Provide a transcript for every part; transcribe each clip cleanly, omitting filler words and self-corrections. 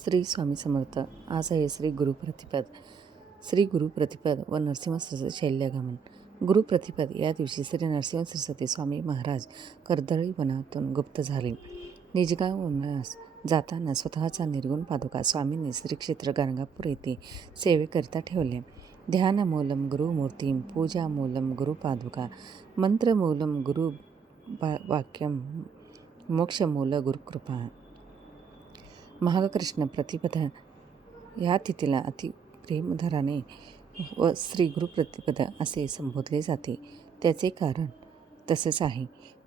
श्री स्वामी समर्थ. आज आहे श्री गुरुप्रतिपद. श्री गुरुप्रतिपद व नरसिंह सरस्वती शैल्यगमन. गुरुप्रतिपद या दिवशी श्री नरसिंह सरस्वती स्वामी महाराज कर्दळी वनातून गुप्त झाले. निजगाव वनास जाताना स्वतःचा निर्गुण पादुका स्वामींनी श्री क्षेत्र गाणगापूर येथे सेवेकरिता ठेवल्या. ध्यानमूलम गुरुमूर्तीम, पूजामूलम गुरुपादुका, मंत्रमूलम गुरु वाक्यम, मोक्षमूल गुरुकृपा. महाकृष्ण प्रतिपद या तिथीला अतिप्रेमधराने व श्री गुरुप्रतिपद असे संबोधले जाते. त्याचे कारण तसेच आहे.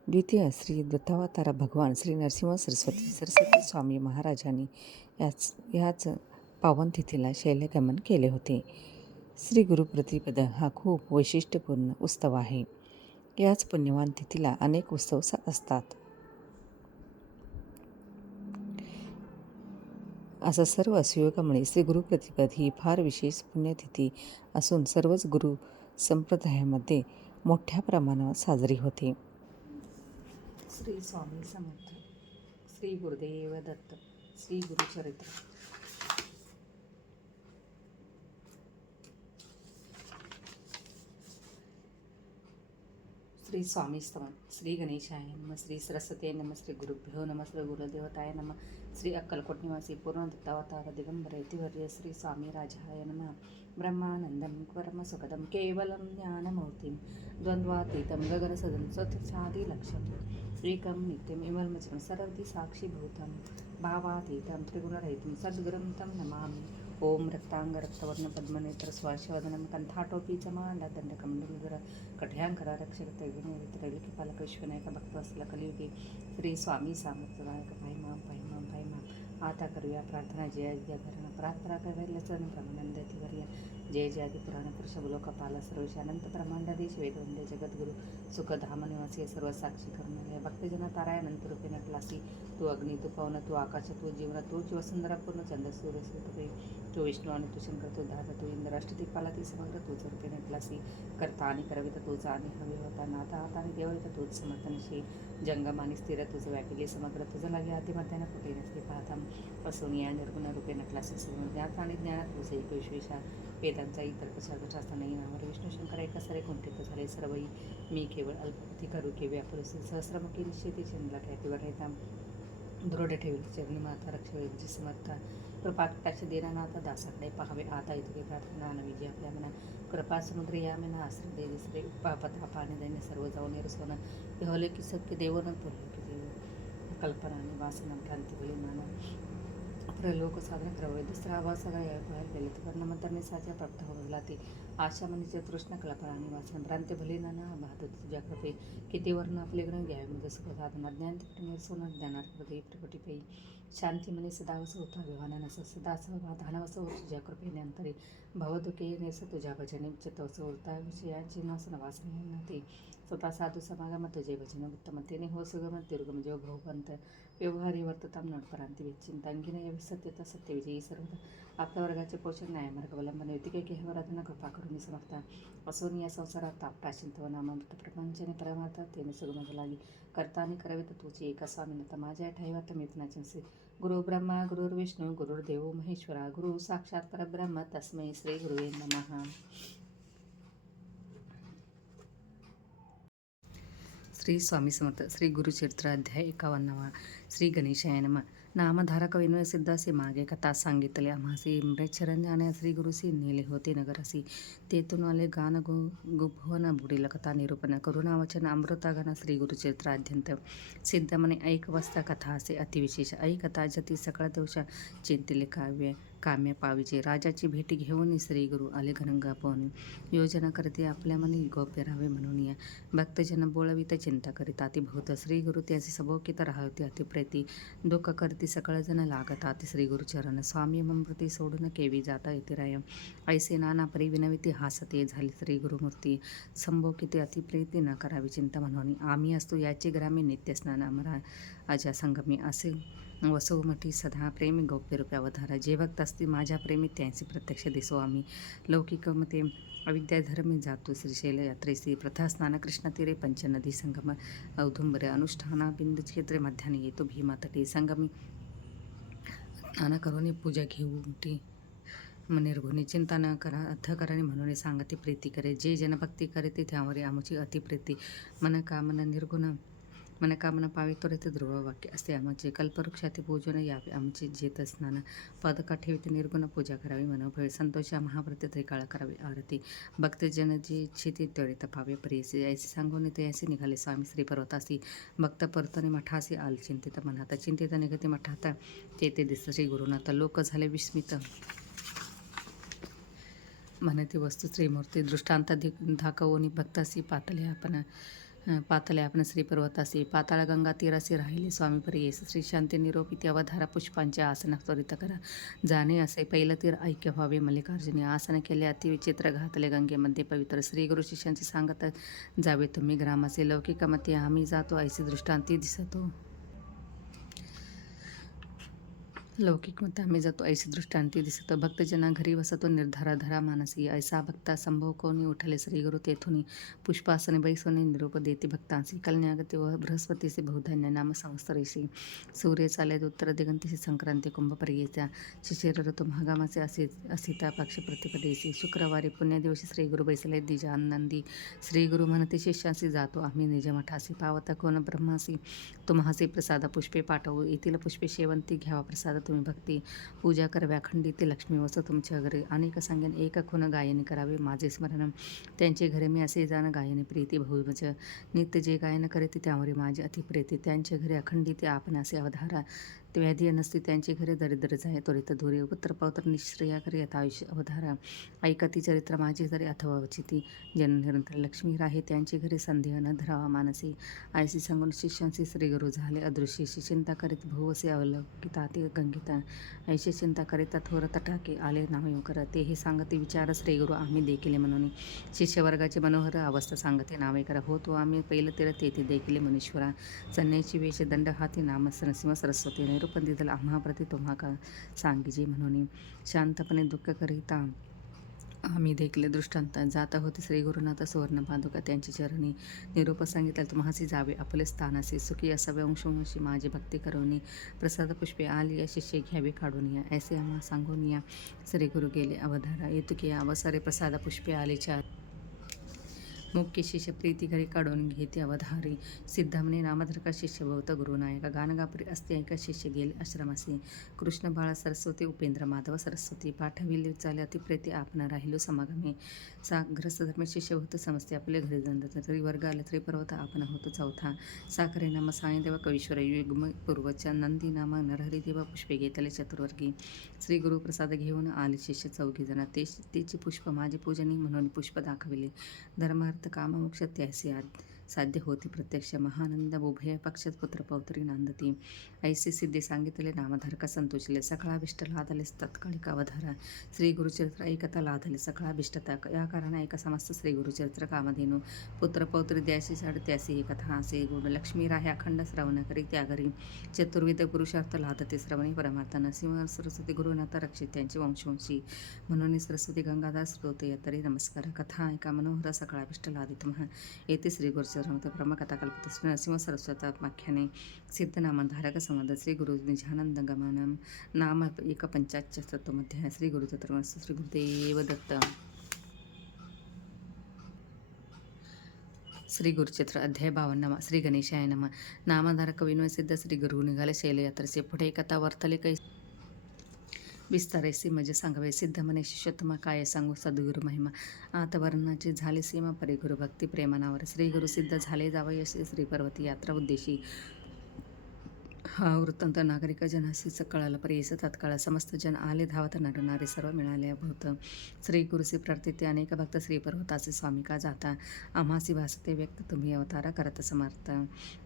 द्वितीय श्री दत्तावतार भगवान श्री नरसिंह सरस्वती स्वामी महाराजांनी याच पावन तिथीला शैल्यगमन केले होते. श्री गुरुप्रतिपद हा खूप वैशिष्ट्यपूर्ण उत्सव आहे. याच पुण्यवान तिथीला अनेक उत्सव असतात. असं सर्व सुयोगामुळे श्री गुरुप्रतिपद ही फार विशेष पुण्यतिथी असून सर्वच गुरु संप्रदायामध्ये मोठ्या प्रमाणावर साजरी होते. श्री स्वामी समर्थ. श्री गुरुदेव दत्त. श्री गुरुचरित्र. श्री स्वामी समर्थ. श्री गणेशाय नमः. श्री सरस्वती नमः. श्री गुरुभ्यो नमः. श्री गुरुदेवताय नमः. श्री अक्कलकोट निवासी पूर्ण दत्तावतार दिगंबर यतिवर्य श्री स्वामी राजाय नमः. ब्रह्मानंदं परमसुखदं केवलं ज्ञानमूर्तिं द्वन्द्वातीतं गगनसदं स्वच्छादिलक्षम् एकं नित्यं विमलमचलं सर्वधी साक्षीभूतं भावातीतं त्रिगुणरहितं सद्गुरुं तं नमामि. ओम रक्तांग रक्तवर्ण पद्मनेत्र स्वाशवदनं कंठाटोपी चमांडा दंडकमंडलधर कठ्यांकरा रक्षक त्रैलोक्यपालक विश्वनायक भक्तवत्सल कलियुगी श्री स्वामी सामर्थ्यदायक पाहिमाम पाहिमाम पाहिमाम. आता करूया प्रार्थना. जय जयभरण प्रार्थना कैवल्यचरण ब्रह्मानंद यतिवर्य जय जयादि पुराण पुरुष लोकपाल सर्वश अनंत ब्रह्मांडाधीश वेदवंदे जगद्गुरु सुखधाम निवासी सर्व साक्षी करुणालय भक्तजन ताराय अनंत रूपे नटलासी. तू अग्नी, तू पवन, तू आकाश, तू जीवन, तू शिवसुंदर पूर्ण चंद्र सूर्य सूर्य तू विष्णू आणि तू शंकर, तू धार, तू इंद्र अष्टदिक्पाला ती समग्र तूच रूपे नटलासी. करता आणि करवित तूच आणि हवे होता नाथा हात आणि देवळीत तूच समर्थनशी जंगम आणि स्थिर तुझं व्यापिले समग्र तुझं लागे आदिमध्यानं कुठे नसते पाहता असून या निर्गुण रूपे नटलासी. ज्ञात आणि ज्ञानात तुझे एक विश्वेशा वेदांचा इतर प्रचार नाही नावर विष्णू शंकर एका सारे कुंठित झाले सर्वही मी केवळ अल्पपती करू के व्यापुरुषी सहस्रमुखी निश्चिती चंद्रा ख्यातीवर राहता दृढ ठेवली चरणी माता रक्षवेची समर्था कृपाकटाक्ष देनानाथा दासाकडे पाहावे आता इतके प्रार्थना विजय आपल्या मना कृपा समुद्र या मना आश्रय दे दिसरे पापता पाणी दैन्य सर्व जाऊन निरसोन विहले की सत्य देवन तुल्य की देव कल्पना आणि वासना क्रांती होई मानव प्रलोक साधन करवळे दुसरा आवाज सगळा यावेळी ललित वर्णमंत्रने साच्या प्राप्त होऊला ती आशा मनीचे तृष्ण कल्पना आणि वासना भ्रांती भले नाना बहादूर तुझ्या कृपे किती वर्ण आपले ग्रह घ्यावे म्हणजे सुख साधना ज्ञान तिकडे निरसोन ज्ञानात हृदय प्रकटी पेई शांती मने सदा वस होता विवाहानं सदा धानवस होत तुझ्या कृपेने अंतरे भवदुके नेस तुझ्या भजने चित्तवस होता विषयांची नासन वासने नाते स्वतः साधू समागम तुझे भजन उत्तमतेने हो सुगम दुर्गम जो भवपंत व्यवहारी वर्तताम नडपरांती विचिंता अंगिन सत्यता सत्यविजयी सर्व आपल्या वर्गाचे पोषण न्यायमार्ग अवलंबन युतिके केहवराधना कृपा करून समर्था असून या संसारात तापटा चिंतव नामामृत प्रपंचने परमार्थात तेने सुगम लागी करता आणि करावे तुझी एका स्वामीनता माझ्या ठेवत मिथनाचे गुरु ब्रह्मा गुरुर्विष्णू गुरुर्देव महेश्वरा गुरु साक्षात परब्रह्म तस्मै श्री गुरुवे नमः. श्री स्वामी समर्थ. श्री गुरुचरित्र अध्याय 51. श्री गणेशाय नमः. नामधारक विनय सिद्धासी मागे कथा सांगितले आम्हासी मृच्छरण्याने श्री गुरुसी नेले होते नगरसी तेथून आले गान गुभवन बुडील कथा निरूपण करुणावचन अमृतागण श्री गुरुचरित्र अध्यंत सिद्ध म्हणे ऐक वस्ता कथा असे अतिविशेष ऐकथा जती सकळ दोष चिंतिले काम्य पाविजे राजाची भेटी घेऊन श्री गुरु आले घनंगापवनी योजना करते आपल्या मनी गोप्य राहावे म्हणून या भक्तजन बोळवित चिंता करीत अतिभूत श्री गुरु त्याचे सभोकित राहते अतिप्रेती दुःख करती सकळ जन लागत अति श्री गुरुचरण स्वामी ममृती सोडून केवी जाता येते राय ऐसे नाना परी विनविती हासते झाली श्री गुरुमूर्ती संभोकिते अतिप्रेती न करावी चिंता म्हणून आम्ही असतो याची ग्रामी नित्य स्नान अमरा अजा संगमी असे वसुमठी सदा प्रेमी गौप्य रूपे अवतारा जे भक्त असती माझ्या प्रेमी त्यांचे प्रत्यक्ष दिसो आम्ही लौकिकमते अविद्याधर्मी जातो श्रीशैल यात्रेसी प्रथा स्नान कृष्ण तीरे पंचनदी संगम औदुंबरे अनुष्ठाना बिंदू क्षेत्रे मध्याने येतो भीमातटी संगमी नाना करुणी पूजा घेऊ ती निर्गुणी चिंता न करा अथकराने म्हणून सांगते प्रीती करे जे जन भक्ती करे ते त्यावरी आमची अतिप्रीती मन कामना निर्गुण मन कामना पावे त्वरित ध्रुव वाक्य असते आमचे कल्पवृक्षाते पूजन यावे आमचे जेत स्नान पदका ठेविते निर्गुण पूजा करावी मनोभवे संतोषा महाव्रते त्रिकाळ करावी आरती भक्तजन जे इच्छिते त्वरित पावे प्रियसी ऐसे सांगून ते ऐसे निघाले स्वामी श्री पर्वतासी भक्त परतने मठासी आल चिंतित मनात चिंतित निगती मठात ते दिसत श्री गुरुनाथ लोक झाले विस्मित म्हणते वस्तू श्रीमूर्ती दृष्टांत दाखवून भक्तासी पातले आपण श्री पर्वतासी पाताळ गंगा तीरासी राहिले स्वामी प्रियेस श्री शांती निरोपिती अवधारा पुष्पांच्या आसन त्वरित करा जाणे असे पहिलं तीर ऐक्य व्हावे मल्लिकार्जुनी आसन केले अतिविचित्र घातले गंगेमध्ये पवित्र श्री गुरु शिष्यांचे सांगत जावे तुम्ही ग्रामाचे लौकिकमते आम्ही जातो ऐसे दृष्टांती दिसतो लौकिकमते आम्ही जातो ऐशी दृष्टांती दिसतो भक्तजना घरी वसतो निर्धारा धरा मानसी ऐसा भक्ता संभव कोणी उठले श्रीगुरु तेथुनी पुष्पासने बैसोने निरोप देते भक्तांसी कल्यागते व बृहस्पतीचे बहुधान्य नाम संस्तरेशी सूर्य चाले उत्तर दिगंतीशी संक्रांती कुंभपर्येच्या शिशिर ऋतू महागामाचे असिता पक्ष प्रतिपदेशी शुक्रवारी पुण्यदिवशी श्रीगुरु बैसले दिजानंदी श्रीगुरु म्हणते शिष्यासी जातो आम्ही निज मठासी पावता कोण ब्रह्मासी तुम्हासी प्रसाद पुष्पे पाठवू येथील पुष्पे शेवंती घ्यावा प्रसाद तुम्ही भक्ती पूजा कराव्या खंडित लक्ष्मी वस तुमच्या घरी अनेक सांगेन एक खून गायन करावे माझे स्मरण त्यांचे घरी मी असे जाण गायन प्रीती बहुवच नित्य जे गायन करीते त्यावरी माझे अतिप्रीती त्यांचे घरी अखंडित आपण असे अवधारा व्याधी नसते त्यांचे घरी दरिद्र जाय त्वरित धुरे पुत्र पौत्र निश्रया करी आता आयुष्य अवधारा ऐकती चरित्र माझे जरी अथवा वचिती जन निरंतर लक्ष्मी राहे त्यांचे घरी संदेह न धरावा मानसी आयसी सांगून शिष्यांशी श्रीगुरु झाले अदृश्यशी चिंता करीत भुवसे अवलंकिता ते गंगिता ऐशी चिंता करीता थोर तटाके आले नामे कर ते हे सांगते विचार श्रीगुरु आम्ही देखील म्हणून शिष्यवर्गाचे मनोहर अवस्था सांगते नावे करा हो तो आम्ही पहिलं तेर तेथे देखील मनीश्वरा चन्याची वेश दंड हाती नाम नरसिंह सरस्वती निरूपण दिदल आम्हा प्रति तुम्हा का सांगिजे म्हणून शांतपणे दुःख करिता आम्ही देखील दृष्टांत जाता होते श्री गुरुनाथ सुवर्ण पादुका त्यांची चरणी निरोप सांगितला तुम्हासी जावे आपले स्थानासी सुखी असावे अंशोंशी माझी भक्ती करून प्रसाद पुष्पे आली या शिष्य घ्यावे काढून या ऐसे आम्हा सांगून या श्री गुरु गेले अवधारा येतुकी अवसरे प्रसाद पुष्पे आले चार मुख्य शिष्य प्रीती घरी काढून घेते अवधारी सिद्धामने नामधरका शिष्य भवत गुरुनायका गानगापुरी असते ऐका शिष्य गेले आश्रमासी कृष्ण बाळा सरस्वती उपेंद्र माधव सरस्वती पाठविले चाले अतिप्रेती आपण राहिलो समागमे ग्रस्त धर्म शिष्य होत समजते आपले घरी दंड तरी वर्ग आले तरी पर्वत आपण होतो चौथा साखरे नाम साईदेव कवीश्वर युग्म पूर्वच्या नंदी नाम नरहरी देवा पुष्पे घेतले चतुर्वर्गी श्री गुरु प्रसाद घेऊन आले शिष्य चौघी जण तेची पुष्प माझे पूजनी म्हणून पुष्प दाखविले धर्मार्थ काममोक्ष त्यासी साध्य होती प्रत्यक्ष महानंद उभय पक्षात पुत्र पौत्री नांदती ऐसे सिद्धे सांगितले नामधारका संतोषले सकळाभिष्ट लादले तत्कालिक अवधारा श्री गुरुचरित्र ऐकता लादले सकळाभिष्टता या कारण ऐका समस्त श्री गुरुचरित्र कामधेनु पुत्र पौत्री द्यासी साड त्यासी ही कथा असे गुण लक्ष्मी राहे अखंड श्रवण करी त्या घरी चतुर्विध पुरुषार्थ लादते श्रवणी परमार्थ नरसिंह सरस्वती गुरुनाथ रक्षित त्यांचे वंशवंशी म्हणून सरस्वती गंगाधर स्रोते तरी नमस्कार कथा ऐका मनोहर सकळाभिष्ट लादित महा येथे श्री गुरुचरित्र ब्रह्मकथा कल्पत नरसिंह सरस्वताख्याने सिद्धनामधारक संबंध श्री गुरु निजानंद गमनम नाम एक पंचाच्यमध्ये श्री गुरुचरित्र श्री गुरुदेव दत्त श्री गुरुचरित्र अध्याय 52 श्री गणेशाय नमः नामधारक विनय सिद्ध श्री गुरु निघाले शैलयात्रेचे पुढे कथा वर्तले काही विस्तारेसी मजे सांगावे सिद्ध म्हणे शिष्योत्तमा काय सांगू सद्गुरु महिमा आता वर्णाचे झाले सीमा परी गुरु भक्ती प्रेमानावर श्री गुरु सिद्ध झाले जावई असे श्री पर्वती यात्रा उद्देशी हा वृत्तांत नागरिक जनासीच कळाला परेस तत्काळ समस्त जन आले धावत नरणारे सर्व मिळाले भूत श्री गुरुसी प्रार्थिते अनेक भक्त श्री पर्वताचे स्वामी का जाता आम्हासी भासते व्यक्त तुम्ही अवतारा करत समर्थ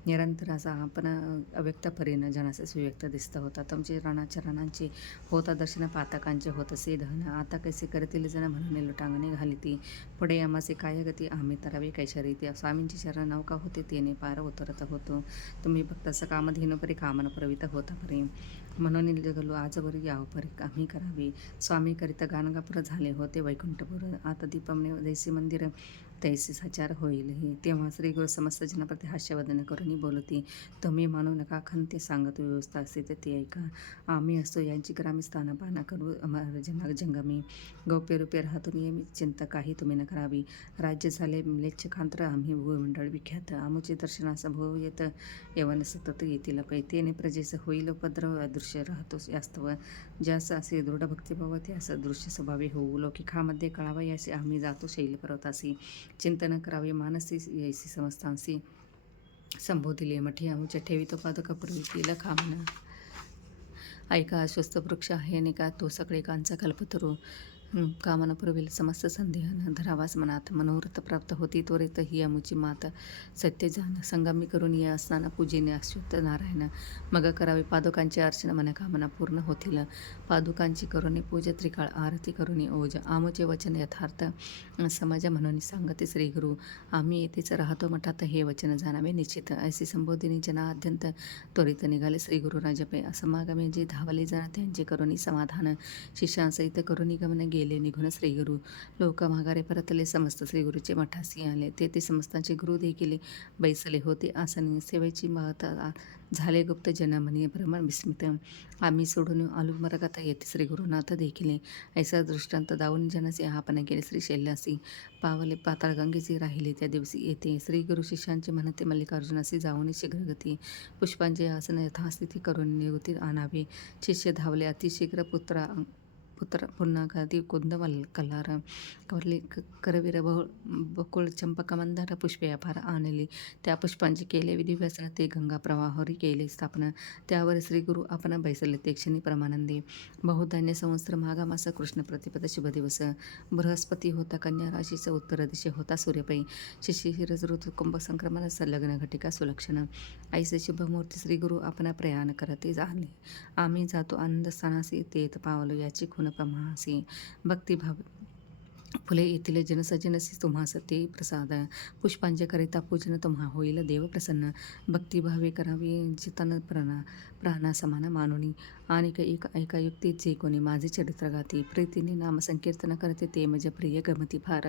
निरंतर असा आपण अव्यक्त परीनं जनासे सुव्यक्त दिसत होता तुमचे रणाचे होता दर्शन पातकांचे होत से धन आता कैसे करतील जण म्हणून लुटांगणे घालिती पुढे आम्हाचे काय गती आम्ही तरावे कैशरी ते स्वामींची शरण नौका होते तेने पार उतरत होतो तुम्ही भक्ताचं कामधेनु परी कामन प्रवित होता परी म्हणून जगलो आजवर याव परी आम्ही करावी स्वामी करिता गाणगापुर झाले होते वैकुंठपुर आता दीपमने जैसे मंदिर तैसे सचार होईल हे. तेव्हा श्रीगुरु समस्त जनाप्रती हास्यवदन करून बोलती, तुम्ही मानू नका, खंते सांगत व्यवस्था असते तर ते ऐका. आम्ही असतो यांची ग्रामी स्थानपाना करू अमर जंगमी, गौप्य रूपे राहतून येमी चिंता काही तुम्ही न करावी. राज्य झाले म्लेच्छ खांत्र आम्ही भूमंडळ विख्यात, आमुचे दर्शनास भव येत यवन सतत येतील पै. तेने प्रजेचं होईल उपद्रव, अदृश्य राहतो यास्तव. ज्यास असे दृढ भक्तिभाव त्यास दृश्य स्वभावे होऊ. लौकिकामध्ये कळावा यासी आम्ही जातो शैल पर्वतासी, चिंतन करावे मानसी यासी समस्तांसी. संबोधिले मठी आमुच्या ठेवितो पादुका पूर्वी खामना. ऐका अश्वस्थ वृक्ष आहे निका तो सगळे कांचा कल्पतरू. कामना पुरविल समस्त संदेहन, धरावास मनात मनोरथ प्राप्त होती त्वरित ही अमुची मात. सत्य जान संगमी करून या असताना पूजेने अच्युत नारायण, मग करावे पादुकांची अर्चना मनकामना पूर्ण होतील. पादुकांची करुणी पूजा त्रिकाळ आरती करुणी ओज, आमुचे वचन यथार्थ समाज म्हणून सांगते श्रीगुरु. आम्ही येथेच राहतो मठात हे वचन जाणावे निश्चित. ऐसी संबोधिनी जना अत्यंत त्वरित निघाले श्रीगुरु राजपै. असमागमे जे धावले जण त्यांचे करुणी समाधान, शिष्यांसहित करुणी गमन गेले निघून श्रीगुरु. लोक माघारे परतले समस्त श्रीगुरूचे मठासी आले. तेथे समस्तांचे गुरु देखील बैसले होते आसनी. सेवेची महत्ता झाले गुप्त जनमनी भ्रमण विस्मित. आम्ही सोडून आलू मरगत येथे श्रीगुरुनाथ देखील. ऐसा दृष्टांत दावून जनसे आपण केले श्रीशैल्यासी. पावले पाताळ गंगेचे राहिले त्या दिवशी येते. श्रीगुरु शिष्यांचे म्हणते मल्लिकार्जुनासी जाऊन शीघ्रगती, पुष्पांचे आसन यथास्थिती करून निवृत्ती आणावे. शिष्य धावले अतिशीघ्र पुत्र पुन्हा कधी कुंदमल कल्हार कवरली करवीर बकुळ चंपक मंदार पुष्पे अपार आणली. त्या पुष्पांचे केले विधिव्यसन ते गंगा प्रवाहरी केले स्थापना. त्यावर श्रीगुरु आपण बैसले ते क्षणी परमानंदी. बहुधान्य संवत्सर माघामास कृष्ण प्रतिपद शुभ दिवस. बृहस्पती होता कन्या राशीचा उत्तर दिशे होता सूर्यपै. शिशिर ऋतू कुंभ संक्रमण संलग्न घटिका सुलक्षण. ऐसे शुभमूर्ती श्रीगुरु आपण प्रयाण करते झाले. आम्ही जातो आनंदस्थानासी तेथ पावलो याची खून पमासी. भक्तिभाव फुले येथील जनसजनसी तुम्हास ते प्रसाद, पुष्पांचे करिता पूजन तुम्हा होईल देव प्रसन्न. भक्तिभावे करावे जितन प्राणा समान मानुनी, आणि ऐका युक्ती जे कोणी माझे चरित्र गाती. प्रीतीने नाम संकीर्तन करते ते मज प्रिय गमती फार.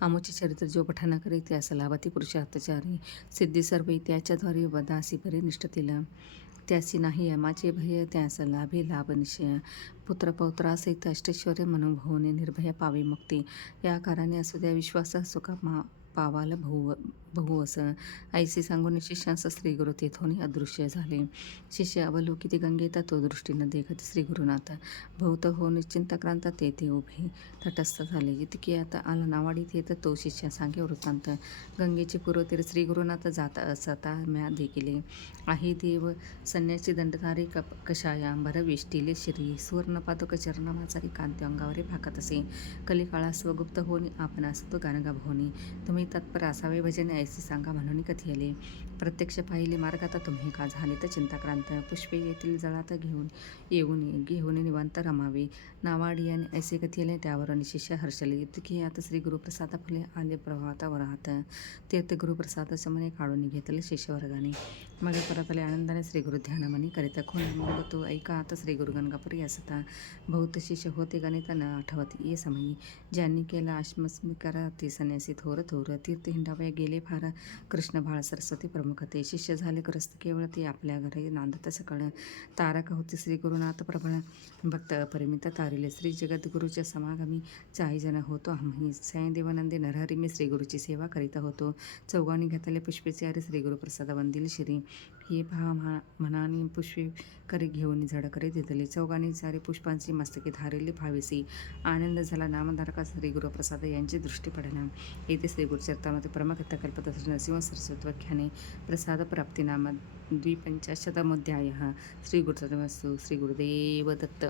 आमुचे चरित्र जो पठण करे त्यास लाभती पुरुषार्थचारी. सिद्धी सर्व त्याच्याद्वारे वदासी बरे निष्ठतील. त्यासी नाही यमाचे भय त्यास लाभे लाभ निश्चय. पुत्र पौत्रासहित अष्टैश्वर्य मनोभवने निर्भय पावे मुक्ती. या कारणे असू द्या विश्वास सुखा पावाल बहुवस. ऐसे सांगून शिष्यांस श्रीगुरु तेथून अदृश्य झाले. शिष्य अवलोकिती गंगेत तो दृष्टीनं देखत श्रीगुरुनाथ. बहुत हो निश्चिंतक्रांत तेथे उभे तटस्थ झाले. इतकी आता आला नावाडीत येत तो शिष्या सांगे वृत्तांत. गंगेचे पूर्वतीर श्रीगुरुनाथ जात असता म्या देखिले. आहे देव संन्यासी दंडधारी कषायांबर वेष्टिले श्री. सुवर्ण पादुक चरणामाचारी कांती अंगावरे भाकत असे. कलिकाळा स्वगुप्त होनी आपण असतो गानगा भोनी. तुम्ही तत्पर असावे भजन ऐसे सांगा म्हणून कथियले. प्रत्यक्ष पाहिले मार्गात तुम्ही का झाले तर चिंताक्रांत. पुष्पे येथील जळात घेऊन निवांत रमावे. नावाडियाने ऐसे कथियले त्यावरून शिष्य हर्षले. इतके आता श्री गुरुप्रसाद फुले आले प्रभात वरात. तीर्थ गुरुप्रसाद समने काढून घेतले शिष्यवर्गाने. मग परतले आनंदाने श्रीगुरु ध्यानमनी करीत. खून मग तो ऐका आता श्रीगुरु गणगापुरी असता. बहुत शिष्य होते गणित न आठवत ये समयी. ज्यांनी केला आश्मस्मिकार ते संन्यासी थोर थोर. तीर्थ हिंडावया गेले फार कृष्ण भाळ सरस्वती प्रमुख ते. शिष्य झाले ग्रस्त केवळ ते आपल्या घरी नांदत सकळ. तारक होते श्री गुरुनाथ प्रबळ भक्त अपरिमित तारिले. श्री जगद्गुरुच्या समागमी 40 जण होतो आम्ही. सायदेवानंदे नरहरी मी श्रीगुरुची सेवा करीत होतो. चौघांनी घेतले पुष्पेचे अरे श्रीगुरुप्रसाद वंदिल श्री. हे पहा मनाने पुष्पे करी घेऊन झड करी दिधले. चौघांनी सारे पुष्पांची मस्तके धारिले भावेसी. आनंद झाला नामधारका श्रीगुरुप्रसाद यांची दृष्टी पडना. येथे श्रीगुरुचरित्रामध्ये परमकथा कल्पतरू नरसिंह सरस्वत्याख्याने प्रसाद प्राप्ती नाम 250 श्री गुरुदेवस्तु. श्री गुरुदेव दत्त.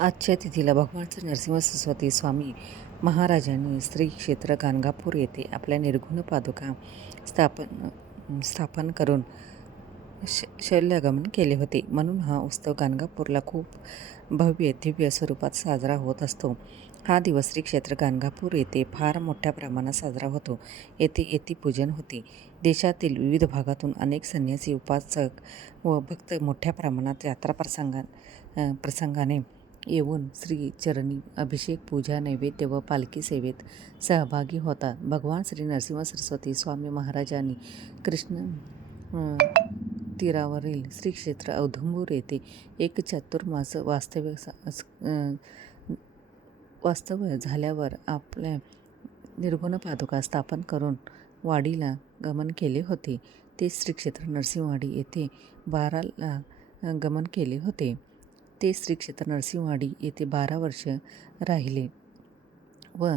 आजच्या तिथीला भगवान श्री नरसिंह सरस्वती स्वामी महाराजांनी श्री क्षेत्र गाणगापूर येथे आपल्या निर्गुण पादुका स्थापन करून शल्यगमन केले होते. म्हणून हा उत्सव गाणगापूरला खूप भव्य दिव्य स्वरूपात साजरा होत असतो. हा दिवस श्री क्षेत्र गाणगापूर येथे फार मोठ्या प्रमाणात साजरा होतो. येथे यतिपूजन होते. देशातील विविध भागातून अनेक संन्यासी, उपासक व भक्त मोठ्या प्रमाणात यात्रा प्रसंगाने येऊन श्री चरणी अभिषेक, पूजा, नैवेद्य व पालखी सेवेत सहभागी होतात. भगवान श्री नरसिंह सरस्वती स्वामी महाराजांनी कृष्ण तीरावरील श्री क्षेत्र औदुंबूर येथे एक चातुर्मास वास्तव्य झाल्यावर आपल्या निर्गुण पादुका स्थापन करून वाडीला गमन केले होते. ते श्री क्षेत्र नरसिंहवाडी येथे 12 गमन केले होते. ते श्री क्षेत्र नरसिंहवाडी येथे 12 वर्ष राहिले व